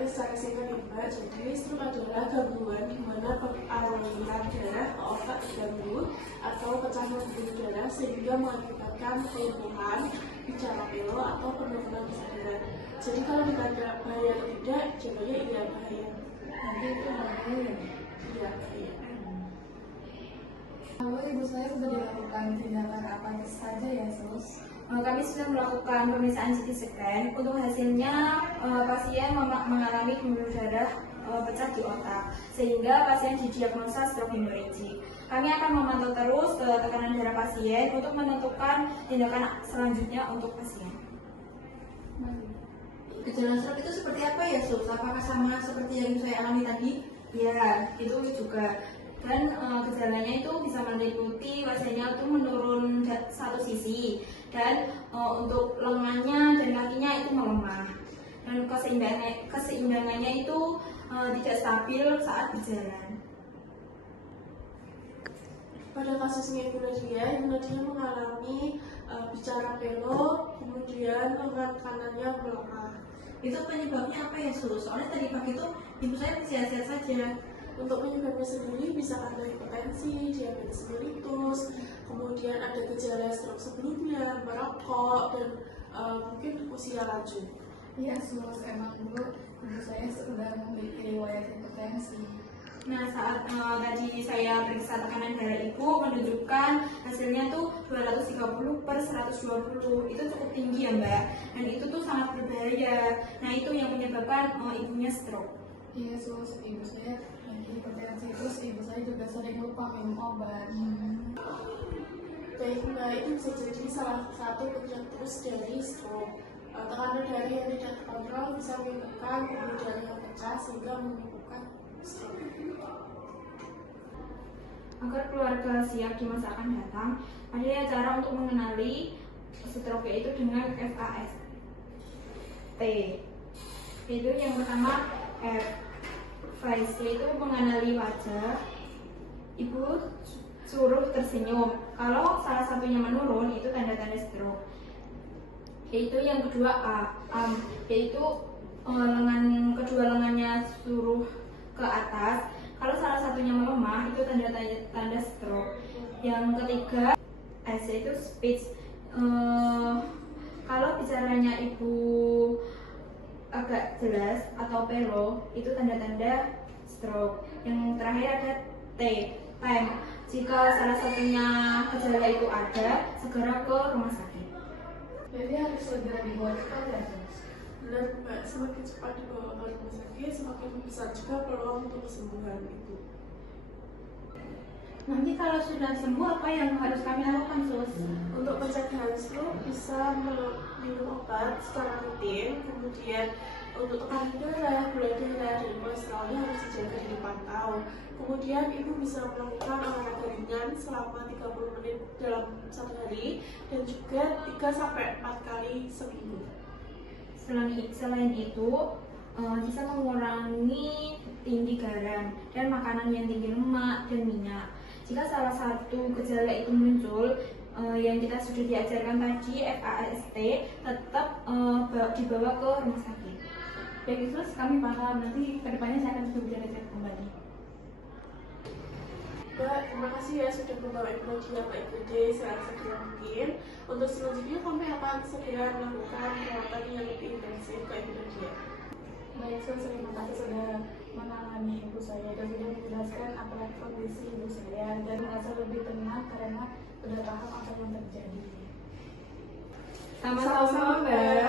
jelaskan secara singkat nih Mbak. Jadi stroke adalah gangguan di mana aliran darah ke otak terganggu atau pecahan pembuluh darah sehingga mengakibatkan kelumpuhan, bicara pelo atau penurunan kesadaran. Jadi kalau ditanya bahaya atau tidak, jawabannya iya bahaya. Nanti itu bahaya ya? Iya bahaya. Lalu ibu saya sudah dilakukan tindakan apa saja ya, Sus? Kami sudah melakukan pemeriksaan CT scan. Untuk hasilnya pasien mengalami pembuluh darah pecah di otak, sehingga pasien didiagnosa stroke hemorrhagic. Kami akan memantau terus tekanan darah pasien untuk menentukan tindakan selanjutnya untuk pasien. Gejala stroke itu seperti apa ya, Sus? Apakah sama seperti yang saya alami tadi? Ya, itu juga. Dan gejalanya itu bisa meliputi wajahnya itu menurun satu sisi, dan untuk lengannya dan kakinya itu melemah, dan keseimbangannya itu tidak stabil saat berjalan. Pada kasusnya Ibu Nadia mengalami bicara pelo, kemudian lengan kanannya melemah. Itu penyebabnya apa ya, Sus? Soalnya tadi pagi itu ibu saya sehat-sehat saja. Untuk penyebabnya sendiri bisa karena hipertensi, diabetes mellitus, kemudian ada gejala stroke sebelumnya, merokok, dan mungkin usia lanjut. Iya, Sus. Emang dulu ibu saya sudah memiliki riwayat hipertensi. Nah, saat tadi saya periksa tekanan darah ibu menunjukkan hasilnya tuh 230/120. Itu cukup tinggi ya Mbak, dan itu tuh sangat berbahaya. Nah, itu yang menyebabkan ibunya stroke. Iya, Sus. Ibu saya memiliki hipertensi, terus ibu saya juga sering lupa minum obat. Baik Mbak, itu bisa jadi salah satu penyebab terus dari stroke. Tekanan darah yang tidak terkontrol bisa menyebabkan pembuluh darah yang pecah sehingga menimbulkan stroke. Agar keluarga siap di masa akan datang, ada cara untuk mengenali stroke itu dengan FAST. Itu yang pertama F. Face yaitu mengenali wajah. Ibu suruh tersenyum. Kalau salah satunya menurun, itu tanda-tanda stroke. Yaitu yang kedua yaitu kedua lengannya suruh ke atas. Kalau salah satunya melemah, itu tanda stroke. Yang ketiga S yaitu speech. Kalau bicaranya ibu agak jelas atau pelo, itu tanda-tanda stroke. Yang terakhir ada T, time. Jika salah satunya gejala itu ada, segera ke rumah sakit. Jadi harus segera dibawa cepat ya, Sus? Benar Mbak, semakin cepat dibawa ke rumah sakit, semakin besar juga peluang untuk kesembuhan ibu. Nanti kalau sudah sembuh, apa yang harus kami lakukan, Sus? Untuk pencegahan stroke bisa minum obat secara rutin, kemudian untuk tekanan darah, gula darah, dan kolesterolnya harus dijaga dan dipantau. Kemudian ibu bisa melakukan olahraga ringan selama 30 menit dalam satu hari dan juga 3-4 kali seminggu. Selain itu, bisa mengurangi tinggi garam dan makanan yang tinggi lemak dan minyak. Jika salah satu gejala itu muncul, yang kita sudah diajarkan tadi FAST, tetap dibawa ke rumah sakit. Baik, Sus, kami paham. Nanti kedepannya saya akan berbicara kembali. Mbak, terima kasih ya sudah membawa Ibu Nadia ke IGD segera mungkin. Untuk selanjutnya kami akan segera melakukan perawatan yang lebih intensif ke Ibu Nadia. Baik, Sus. Terima kasih sudah menangani ibu saya dan sudah menjelaskan apa kondisi ibu saya dan merasa lebih tenang karena sudah paham apa yang terjadi. Sama-sama Mbak.